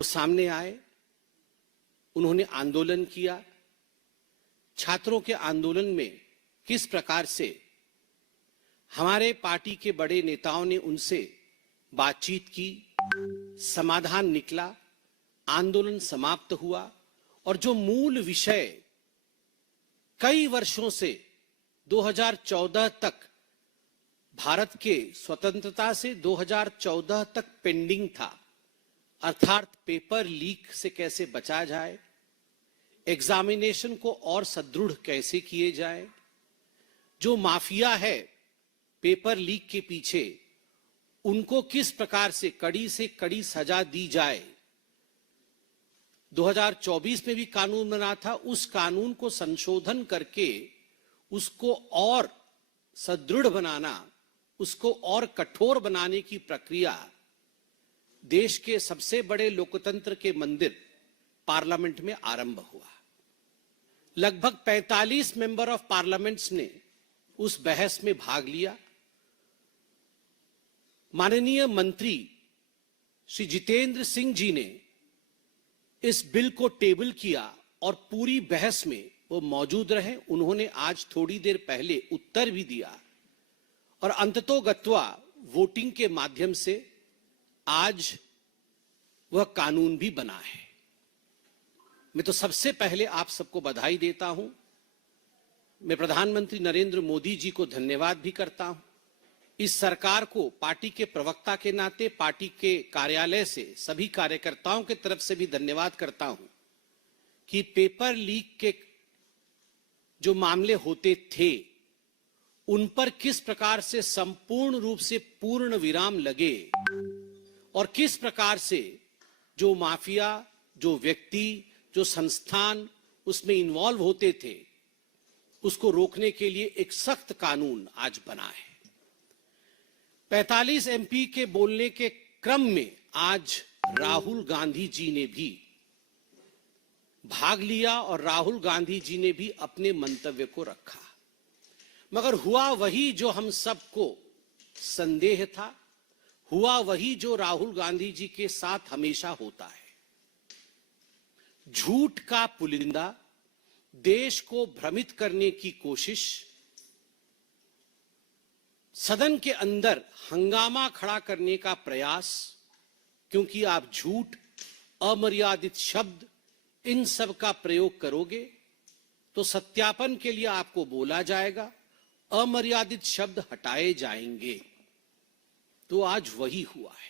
सामने आए, उन्होंने आंदोलन किया। छात्रों के आंदोलन में किस प्रकार से हमारे पार्टी के बड़े नेताओं ने उनसे बातचीत की, समाधान निकला, आंदोलन समाप्त हुआ और जो मूल विषय कई वर्षों से 2014 तक भारत के स्वतंत्रता से 2014 तक पेंडिंग था, अर्थात पेपर लीक से कैसे बचा जाए, एग्जामिनेशन को और सुदृढ़ कैसे किए जाए, जो माफिया है पेपर लीक के पीछे उनको किस प्रकार से कड़ी सजा दी जाए। 2024 में भी कानून बना था, उस कानून को संशोधन करके उसको और सुदृढ़ बनाना, उसको और कठोर बनाने की प्रक्रिया देश के सबसे बड़े लोकतंत्र के मंदिर पार्लियामेंट में आरंभ हुआ। लगभग 45 मेंबर ऑफ पार्लियामेंट्स ने उस बहस में भाग लिया। माननीय मंत्री श्री जितेंद्र सिंह जी ने इस बिल को टेबल किया और पूरी बहस में वो मौजूद रहे। उन्होंने आज थोड़ी देर पहले उत्तर भी दिया और अंततोगत्वा वोटिंग के माध्यम से आज वह कानून भी बना है। मैं तो सबसे पहले आप सबको बधाई देता हूं। मैं प्रधानमंत्री नरेंद्र मोदी जी को धन्यवाद भी करता हूं। इस सरकार को पार्टी के प्रवक्ता के नाते, पार्टी के कार्यालय से सभी कार्यकर्ताओं की तरफ से भी धन्यवाद करता हूं कि पेपर लीक के जो मामले होते थे उन पर किस प्रकार से संपूर्ण रूप से पूर्ण विराम लगे और किस प्रकार से जो माफिया, जो व्यक्ति, जो संस्थान उसमें इन्वॉल्व होते थे उसको रोकने के लिए एक सख्त कानून आज बना है। 45 एमपी के बोलने के क्रम में आज राहुल गांधी जी ने भी भाग लिया और राहुल गांधी जी ने भी अपने मंतव्य को रखा, मगर हुआ वही जो हम सबको संदेह था, हुआ वही जो राहुल गांधी जी के साथ हमेशा होता है। झूठ का पुलिंदा, देश को भ्रमित करने की कोशिश, सदन के अंदर हंगामा खड़ा करने का प्रयास, क्योंकि आप झूठ, अमर्यादित शब्द, इन सब का प्रयोग करोगे तो सत्यापन के लिए आपको बोला जाएगा, अमर्यादित शब्द हटाए जाएंगे। तो आज वही हुआ है।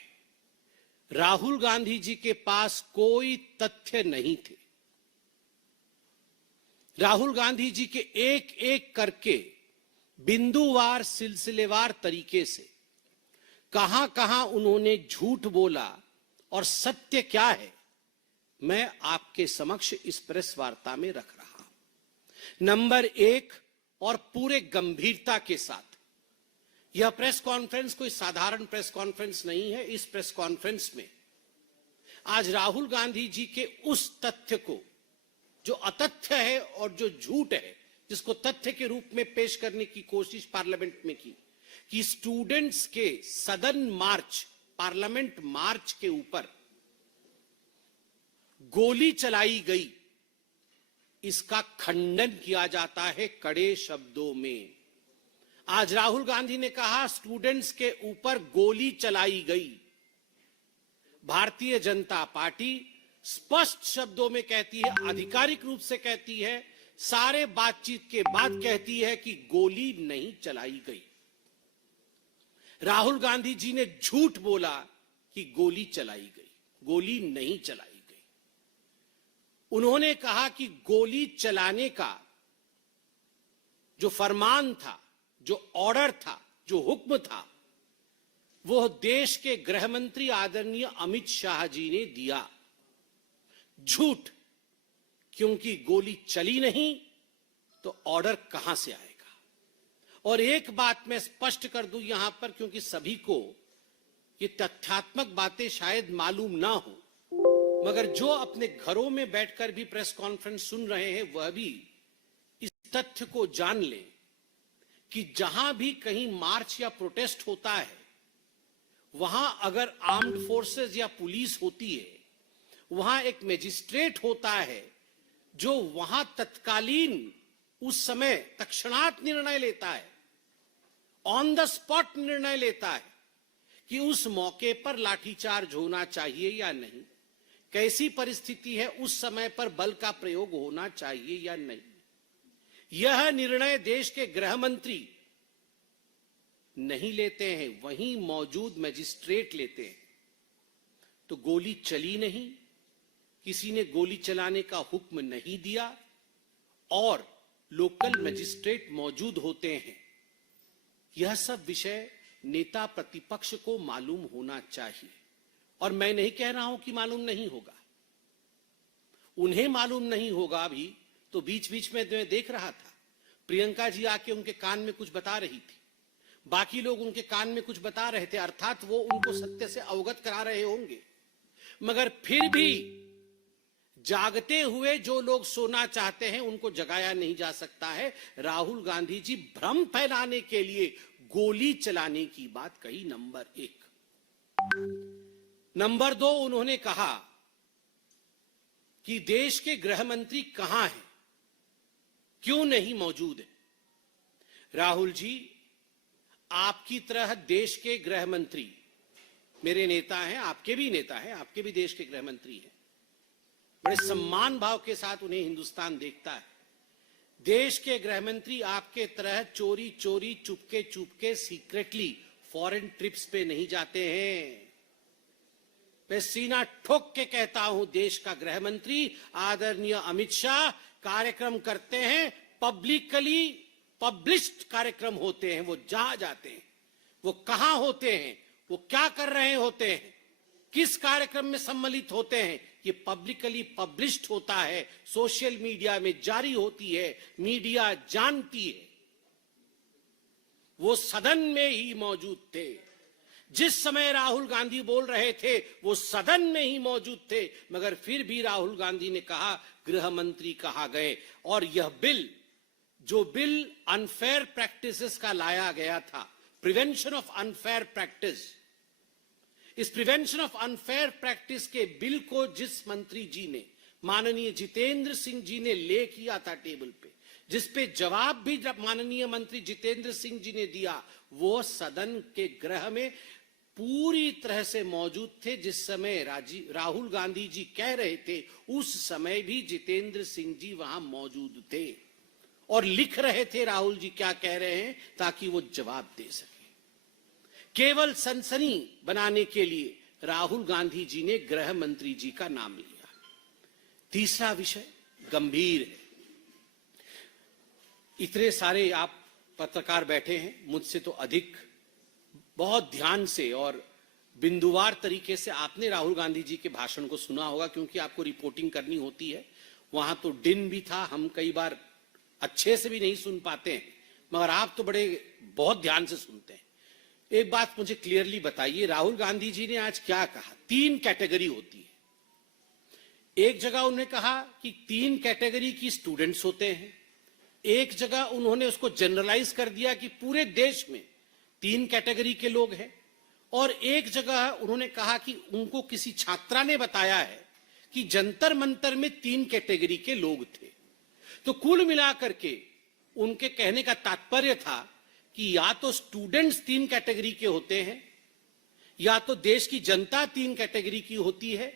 राहुल गांधी जी के पास कोई तथ्य नहीं थे। राहुल गांधी जी के एक एक करके बिंदुवार, सिलसिलेवार तरीके से कहां कहां उन्होंने झूठ बोला और सत्य क्या है, मैं आपके समक्ष इस प्रेस वार्ता में रख रहा हूं। नंबर एक, और पूरे गंभीरता के साथ, यह प्रेस कॉन्फ्रेंस कोई साधारण प्रेस कॉन्फ्रेंस नहीं है। इस प्रेस कॉन्फ्रेंस में आज राहुल गांधी जी के उस तथ्य को जो अतथ्य है और जो झूठ है, जिसको तथ्य के रूप में पेश करने की कोशिश पार्लियामेंट में की कि स्टूडेंट्स के सदन मार्च, पार्लियामेंट मार्च के ऊपर गोली चलाई गई, इसका खंडन किया जाता है कड़े शब्दों में। आज राहुल गांधी ने कहा स्टूडेंट्स के ऊपर गोली चलाई गई। भारतीय जनता पार्टी स्पष्ट शब्दों में कहती है, आधिकारिक रूप से कहती है, सारे बातचीत के बाद कहती है कि गोली नहीं चलाई गई। राहुल गांधी जी ने झूठ बोला कि गोली चलाई गई, गोली नहीं चलाई गई। उन्होंने कहा कि गोली चलाने का जो फरमान था, जो ऑर्डर था, जो हुक्म था, वो देश के गृह मंत्री आदरणीय अमित शाह जी ने दिया। झूठ, क्योंकि गोली चली नहीं तो ऑर्डर कहां से आएगा। और एक बात मैं स्पष्ट कर दूं यहां पर, क्योंकि सभी को ये तथ्यात्मक बातें शायद मालूम ना हो, मगर जो अपने घरों में बैठकर भी प्रेस कॉन्फ्रेंस सुन रहे हैं वह भी इस तथ्य को जान लें कि जहां भी कहीं मार्च या प्रोटेस्ट होता है, वहां अगर आर्म्ड फोर्सेस या पुलिस होती है, वहां एक मजिस्ट्रेट होता है जो वहां तत्कालीन उस समय तत्क्षणात निर्णय लेता है, ऑन द स्पॉट निर्णय लेता है कि उस मौके पर लाठीचार्ज होना चाहिए या नहीं, कैसी परिस्थिति है, उस समय पर बल का प्रयोग होना चाहिए या नहीं। यह निर्णय देश के गृह मंत्री नहीं लेते हैं, वहीं मौजूद मजिस्ट्रेट लेते हैं। तो गोली चली नहीं, किसी ने गोली चलाने का हुक्म नहीं दिया और लोकल मजिस्ट्रेट मौजूद होते हैं। यह सब विषय नेता प्रतिपक्ष को मालूम होना चाहिए, और मैं नहीं कह रहा हूं कि मालूम नहीं होगा, उन्हें मालूम नहीं होगा भी। तो बीच बीच में मैं देख रहा था, प्रियंका जी आके उनके कान में कुछ बता रही थी, बाकी लोग उनके कान में कुछ बता रहे थे, अर्थात वो उनको सत्य से अवगत करा रहे होंगे, मगर फिर भी जागते हुए जो लोग सोना चाहते हैं उनको जगाया नहीं जा सकता है। राहुल गांधी जी भ्रम फैलाने के लिए गोली चलाने की बात कही, नंबर 1। नंबर 2, उन्होंने कहा कि देश के गृह मंत्री कहां हैं, क्यों नहीं मौजूद है। राहुल जी, आपकी तरह देश के गृह मंत्री मेरे नेता हैं, आपके भी नेता हैं, आपके भी देश के गृह मंत्री हैं, बड़े सम्मान भाव के साथ उन्हें हिंदुस्तान देखता है। देश के गृह मंत्री आपके तरह चोरी चोरी Chupke Chupke secretly foreign trips पे नहीं जाते हैं। मैं सीना ठोक के कहता हूं, देश का गृह मंत्री आदरणीय अमित शाह कार्यक्रम करते हैं, पब्लिकली पब्लिश्ड कार्यक्रम होते हैं, वो जहां जाते हैं, वो कहां होते हैं, वो क्या कर रहे होते हैं, किस कार्यक्रम में सम्मिलित होते हैं, ये पब्लिकली पब्लिश्ड होता है, सोशल मीडिया में जारी होती है, मीडिया जानती है। वो सदन में ही मौजूद थे, जिस समय राहुल गांधी बोल रहे थे वो सदन में ही मौजूद थे, मगर फिर भी राहुल गांधी ने कहा गृह मंत्री कहाँ गए। और यह बिल, जो बिल अनफेयर प्रैक्टिसेस का लाया गया था, प्रिवेंशन ऑफ अनफेयर प्रैक्टिस, इस प्रिवेंशन ऑफ अनफेयर प्रैक्टिस के बिल को जिस मंत्री जी ने, माननीय जितेंद्र सिंह जी ने ले किया था टेबल पे, जिस पे जवाब भी माननीय मंत्री जितेंद्र सिंह जी ने दिया, वो सदन के गृह में पूरी तरह से मौजूद थे। जिस समय राहुल गांधी जी कह रहे थे, उस समय भी जितेंद्र सिंह जी वहां मौजूद थे और लिख रहे थे राहुल जी क्या कह रहे हैं, ताकि वो जवाब दे सके। केवल सनसनी बनाने के लिए राहुल गांधी जी ने गृह मंत्री जी का नाम लिया। तीसरा विषय गंभीर है। इतने सारे आप पत्रकार बैठे हैं, मुझसे तो अधिक बहुत ध्यान से और बिंदुवार तरीके से आपने राहुल गांधी जी के भाषण को सुना होगा, क्योंकि आपको रिपोर्टिंग करनी होती है। वहां तो दिन भी था, हम कई बार अच्छे से भी नहीं सुन पाते हैं, मगर आप तो बड़े बहुत ध्यान से सुनते हैं। एक बात मुझे क्लियरली बताइए, राहुल गांधी जी ने आज क्या कहा? 3 कैटेगरी होती है। एक जगह उन्होंने कहा कि 3 कैटेगरी की स्टूडेंट्स होते हैं, एक जगह उन्होंने उसको जनरलाइज कर दिया कि पूरे देश में 3 कैटेगरी के लोग हैं, और एक जगह उन्होंने कहा कि उनको किसी छात्रा ने बताया है कि जंतर मंतर में 3 कैटेगरी के लोग थे। तो कुल मिलाकर के उनके कहने का तात्पर्य था कि या तो स्टूडेंट्स 3 कैटेगरी के होते हैं, या तो देश की जनता 3 कैटेगरी की होती है,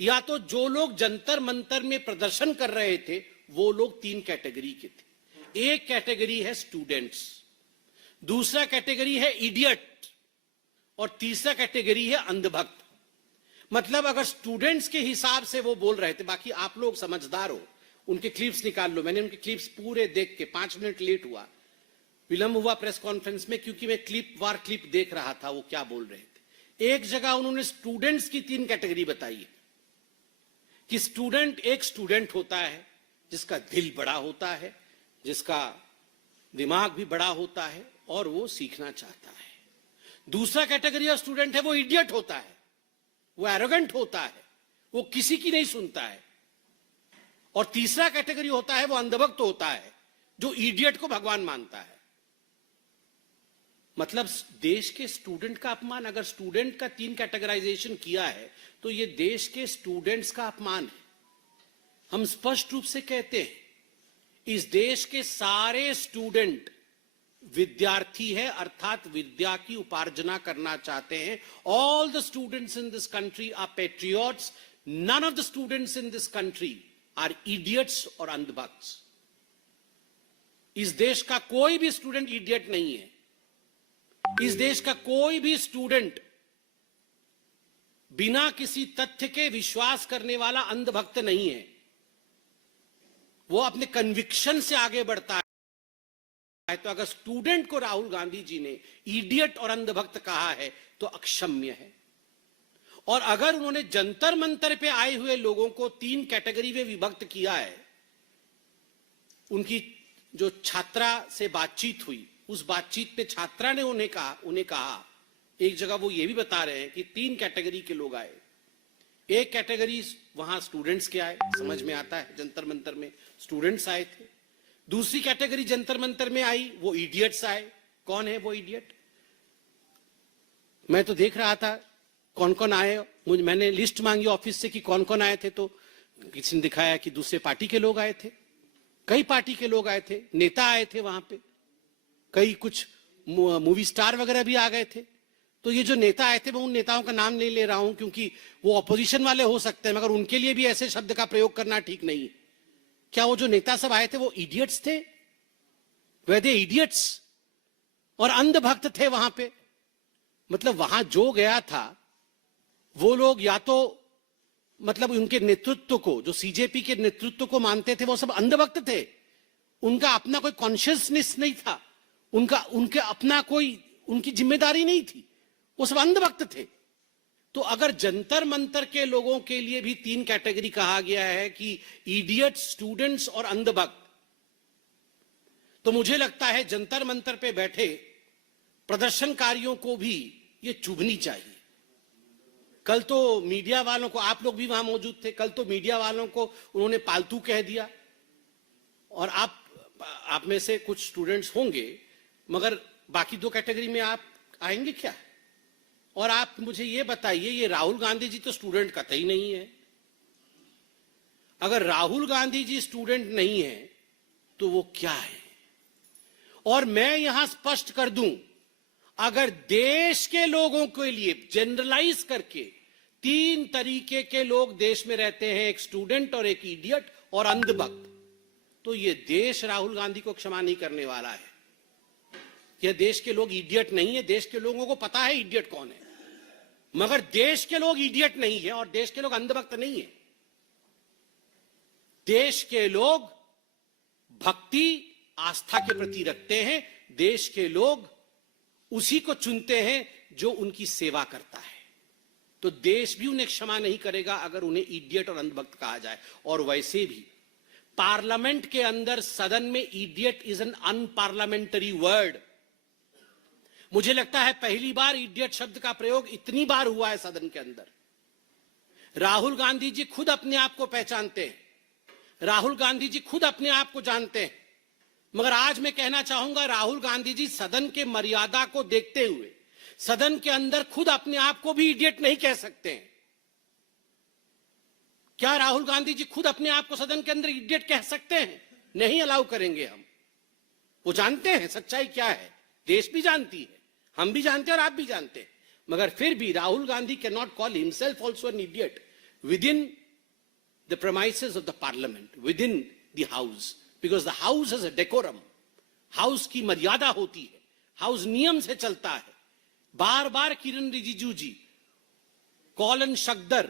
या तो जो लोग जंतर मंतर में प्रदर्शन कर रहे थे वो लोग 3 कैटेगरी के थे। एक कैटेगरी है स्टूडेंट्स, दूसरा कैटेगरी है इडियट, और तीसरा कैटेगरी है अंधभक्त। मतलब अगर स्टूडेंट्स के हिसाब से वो बोल रहे थे, बाकी आप लोग समझदार हो, उनके क्लिप्स निकाल लो। मैंने उनके क्लिप्स पूरे देख के 5 मिनट लेट हुआ, विलंब हुआ प्रेस कॉन्फ्रेंस में, क्योंकि मैं क्लिप देख रहा था वो क्या बोल रहे थे। एक जगह उन्होंने स्टूडेंट्स की 3 कैटेगरी बताई है कि एक स्टूडेंट होता है जिसका दिल बड़ा होता है, जिसका दिमाग भी बड़ा होता है और वो सीखना चाहता है। दूसरा कैटेगरी ऑफ स्टूडेंट है वो इडियट होता है, वो एरोगेंट होता है, वो किसी की नहीं सुनता है। और तीसरा कैटेगरी होता है वो अंधभक्त होता है, जो इडियट को भगवान मानता है। मतलब देश के स्टूडेंट का अपमान। अगर स्टूडेंट का 3 कैटेगराइजेशन किया है तो ये देश के स्टूडेंट्स का अपमान है। हम स्पष्ट रूप से कहते हैं इस देश के सारे स्टूडेंट विद्यार्थी है, अर्थात विद्या की उपार्जना करना चाहते हैं। All the students in this country are patriots. None of the students in this country are idiots और अंधभक्त। इस देश का कोई भी स्टूडेंट इडियट नहीं है। इस देश का कोई भी स्टूडेंट बिना किसी तथ्य के विश्वास करने वाला अंधभक्त नहीं है। वो अपने कन्विक्शन से आगे बढ़ता है। तो अगर स्टूडेंट को राहुल गांधी जी ने इडियट और अंधभक्त कहा है तो अक्षम्य है। और अगर उन्होंने जंतर मंतर पे आए हुए लोगों को 3 कैटेगरी में विभक्त किया है, उनकी जो छात्रा से बातचीत हुई, उस बातचीत में छात्रा ने उन्हें कहा, एक जगह वो ये भी बता रहे हैं कि 3 कैटेगरी के लोग आए। एक कैटेगरी वहां स्टूडेंट्स के आए, समझ में आता है, जंतर मंतर में स्टूडेंट्स आए थे। दूसरी कैटेगरी जंतर मंतर में आई, वो इडियट्स आए। कौन है वो इडियट? मैं तो देख रहा था कौन कौन आए। मैंने लिस्ट मांगी ऑफिस से कि कौन कौन आए थे, तो किसी ने दिखाया कि दूसरे पार्टी के लोग आए थे, कई पार्टी के लोग आए थे, नेता आए थे वहां पे, कई कुछ मूवी स्टार वगैरह भी आ गए थे। तो ये जो नेता आए थे, मैं उन नेताओं का नाम नहीं ले रहा हूं क्योंकि वो ऑपोजिशन वाले हो सकते हैं, मगर उनके लिए भी ऐसे शब्द का प्रयोग करना ठीक नहीं है। क्या वो जो नेता सब आए थे वो इडियट्स थे? वे दे इडियट्स और अंधभक्त थे वहां पे? मतलब वहां जो गया था वो लोग या तो मतलब उनके नेतृत्व को, जो सीजेपी के नेतृत्व को मानते थे, वो सब अंधभक्त थे। उनका अपना कोई कॉन्शियसनेस नहीं था, उनके अपना कोई उनकी जिम्मेदारी नहीं थी, वो सब अंधभक्त थे। तो अगर जंतर मंतर के लोगों के लिए भी 3 कैटेगरी कहा गया है कि इडियट, स्टूडेंट्स और अंधभक्त, तो मुझे लगता है जंतर मंतर पे बैठे प्रदर्शनकारियों को भी ये चुभनी चाहिए। कल तो मीडिया वालों को, आप लोग भी वहां मौजूद थे, कल तो मीडिया वालों को उन्होंने पालतू कह दिया। और आप में से कुछ स्टूडेंट्स होंगे, मगर बाकी 2 कैटेगरी में आप आएंगे क्या? और आप मुझे ये बताइए, ये राहुल गांधी जी तो स्टूडेंट कतई नहीं है। अगर राहुल गांधी जी स्टूडेंट नहीं है तो वो क्या है? और मैं यहां स्पष्ट कर दूं, अगर देश के लोगों के लिए जनरलाइज करके 3 तरीके के लोग देश में रहते हैं, एक स्टूडेंट और एक इडियट और अंधभक्त, तो ये देश राहुल गांधी को क्षमा नहीं करने वाला है। यह देश के लोग इडियट नहीं है, देश के लोगों को पता है इडियट कौन है, मगर देश के लोग इडियट नहीं है और देश के लोग अंधभक्त नहीं है। देश के लोग भक्ति, आस्था के प्रति रखते हैं। देश के लोग उसी को चुनते हैं जो उनकी सेवा करता है। तो देश भी उन्हें क्षमा नहीं करेगा अगर उन्हें इडियट और अंधभक्त कहा जाए। और वैसे भी पार्लियामेंट के अंदर, सदन में, इडियट इज एन अनपार्लियामेंटरी वर्ड। मुझे लगता है पहली बार इडियट शब्द का प्रयोग इतनी बार हुआ है सदन के अंदर। राहुल गांधी जी खुद अपने आप को पहचानते हैं, राहुल गांधी जी खुद अपने आप को जानते हैं, मगर आज मैं कहना चाहूंगा राहुल गांधी जी सदन के मर्यादा को देखते हुए सदन के अंदर खुद अपने आप को भी इडियट नहीं कह सकते हैं। क्या राहुल गांधी जी खुद अपने आप को सदन के अंदर इडियट कह सकते हैं? नहीं अलाउ करेंगे हम। वो जानते हैं सच्चाई क्या है, देश भी जानती है, हम भी जानते हैं और आप भी जानते हैं, मगर फिर भी Rahul Gandhi can not call himself also an idiot with in the premises of the parliament, with in the house, because the house has a decorum. House की मर्यादा होती है, हाउस नियम से चलता है। बार बार किरण रिजिजू जी कॉलन शक्दर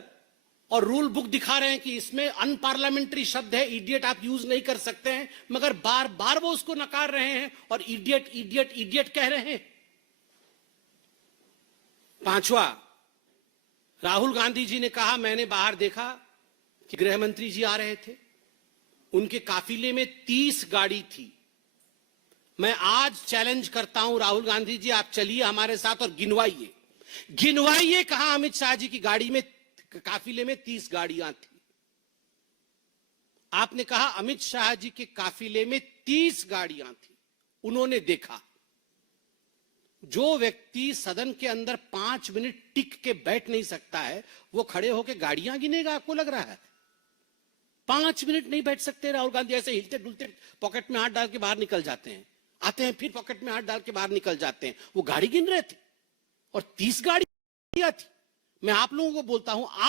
और रूल बुक दिखा रहे हैं कि इसमें अनपार्लियामेंट्री शब्द है, इडियट आप यूज नहीं कर सकते हैं, मगर बार बार वो उसको नकार रहे हैं और इडियट इडियट इडियट कह रहे हैं। 5वां, राहुल गांधी जी ने कहा, मैंने बाहर देखा कि गृह मंत्री जी आ रहे थे, उनके काफिले में 30 गाड़ी थी। मैं आज चैलेंज करता हूं राहुल गांधी जी, आप चलिए हमारे साथ और गिनवाइए, गिनवाइए कहां अमित शाह जी की गाड़ी में, काफिले में 30 गाड़ियां थी। आपने कहा अमित शाह जी के काफिले में 30 गाड़ियां थी, उन्होंने देखा। जो व्यक्ति सदन के अंदर 5 मिनट टिक के बैठ नहीं सकता है वो खड़े होकर गाड़ियां गिनेगा, आपको लग रहा है? 5 मिनट नहीं बैठ सकते राहुल गांधी, ऐसे हिलते डुलते पॉकेट में हाथ डाल के बाहर निकल जाते हैं, आते हैं फिर पॉकेट में हाथ डाल के बाहर निकल जाते हैं। वो गाड़ी गिन रहे थे और 30 गाड़ियां थी। मैं आप लोगों को बोलता हूं,